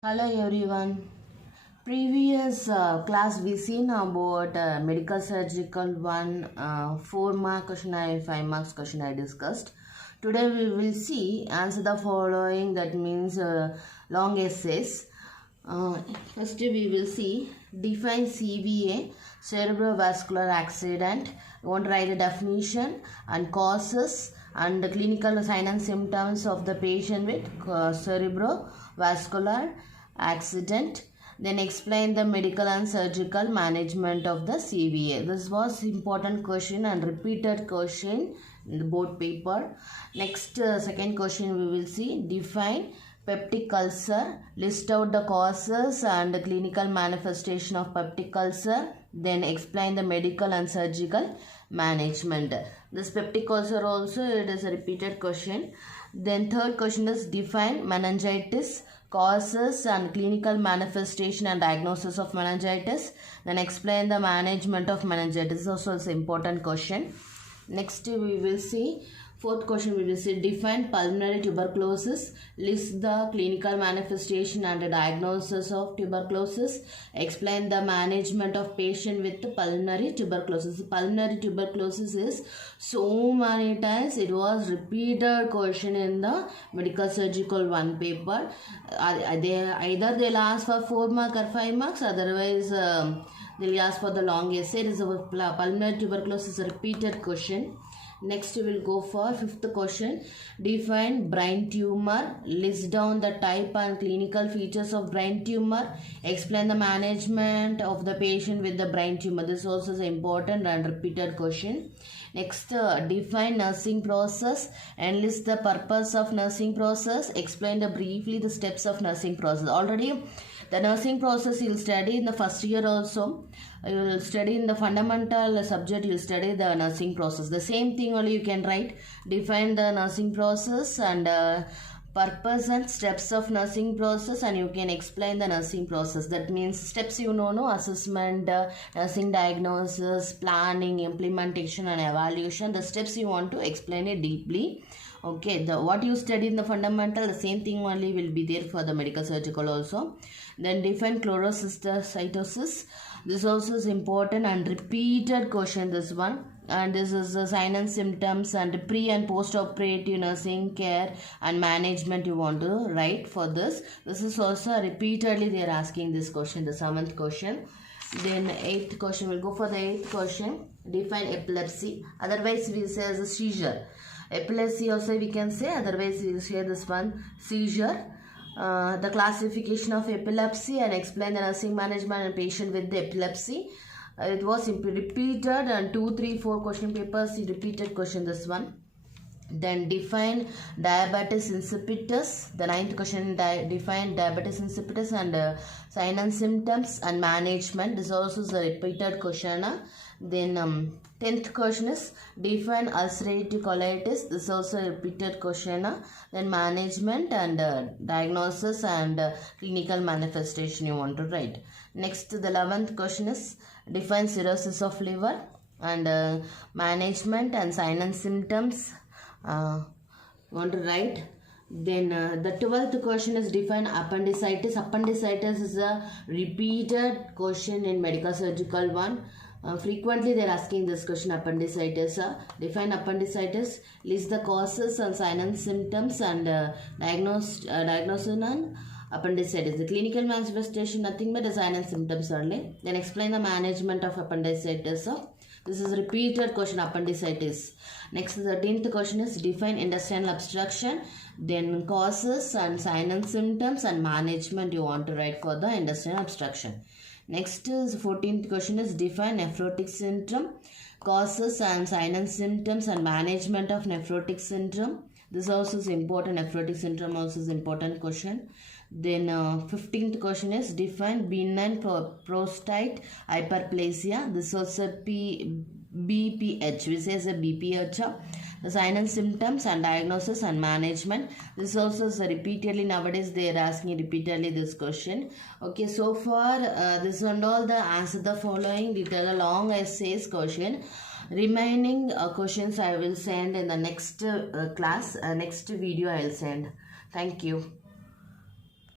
Hello everyone. Previous class we seen about medical surgical 4 mark question I 5 marks question I discussed. Today we will see answer the following, that means long essays. First we will see define CVA, cerebrovascular accident. You want to write a definition and causes and the clinical sign and symptoms of the patient with cerebrovascular accident. Then explain the medical and surgical management of the CVA. This was important question and repeated question in the board paper. Next, second question we will see define peptic ulcer, list out the causes and the clinical manifestation of peptic ulcer, then explain the medical and surgical management. This peptic ulcer also, it is a repeated question. Then third question is define meningitis, causes and clinical manifestation and diagnosis of meningitis, then explain the management of meningitis. Also is an important question. Next we will see fourth question, we will see define pulmonary tuberculosis, list the clinical manifestation and the diagnosis of tuberculosis, explain the management of patient with pulmonary tuberculosis. Pulmonary tuberculosis is so many times it was repeated question in the medical surgical 1 paper. Either they'll ask for 4 mark or 5 marks, otherwise they'll ask for the long essay. It is a pulmonary tuberculosis repeated question. Next we will go for fifth question. Define brain tumor. List down the type and clinical features of brain tumor. Explain the management of the patient with the brain tumor. This also is important and repeated question. Next, define nursing process and list the purpose of nursing process. Explain briefly the steps of nursing process. Already the nursing process you will study in the first year also. You will study in the fundamental subject, you will study the nursing process. The same thing only you can write. Define the nursing process and purpose and steps of nursing process, and you can explain the nursing process. That means steps no assessment, nursing diagnosis, planning, implementation and evaluation. The steps you want to explain it deeply. Okay, what you study in the fundamental, the same thing only will be there for the medical surgical also. Then define chlorocytosis. This also is important and repeated question, this one. And this is the sign and symptoms and pre and post operative nursing care and management you want to write for this. This is also repeatedly they are asking this question, the 7th question. Then 8th question, we'll go for the 8th question. Define epilepsy. Otherwise we say as a seizure. Epilepsy also we can say, otherwise we will say this one, seizure. The classification of epilepsy and explain the nursing management and patient with the epilepsy. It was repeated and 2, 3, 4 question papers, repeated question this one. Then define diabetes insipidus. The 9th question, define diabetes insipidus and sign and symptoms and management. This also is a repeated question. Then 10th question is define ulcerative colitis. This is also a repeated question. Then management and diagnosis and clinical manifestation you want to write. Next, the 11th question is define cirrhosis of liver and management and sign and symptoms want to write. Then the 12th question is define appendicitis. Appendicitis is a repeated question in medical surgical 1. Frequently they are asking this question, appendicitis. Define appendicitis, list the causes and sign and symptoms and diagnosis and appendicitis. The clinical manifestation nothing but the sign and symptoms only. Then explain the management of appendicitis. This is repeated question, appendicitis. Next, the 13th question is define intestinal obstruction. Then causes and sign and symptoms and management you want to write for the intestinal obstruction. Next is 14th question is define nephrotic syndrome, causes and sign and symptoms and management of nephrotic syndrome. This also is important. Nephrotic syndrome also is important question. Then 15th question is define benign prostate hyperplasia. This also BPH. We say as a BPH. The sign and symptoms and diagnosis and management. This also is repeatedly nowadays they are asking repeatedly this question. Okay, so far this and all the answer the following. These are the long essays question. Remaining questions I will send in the next class, next video I will send. Thank you.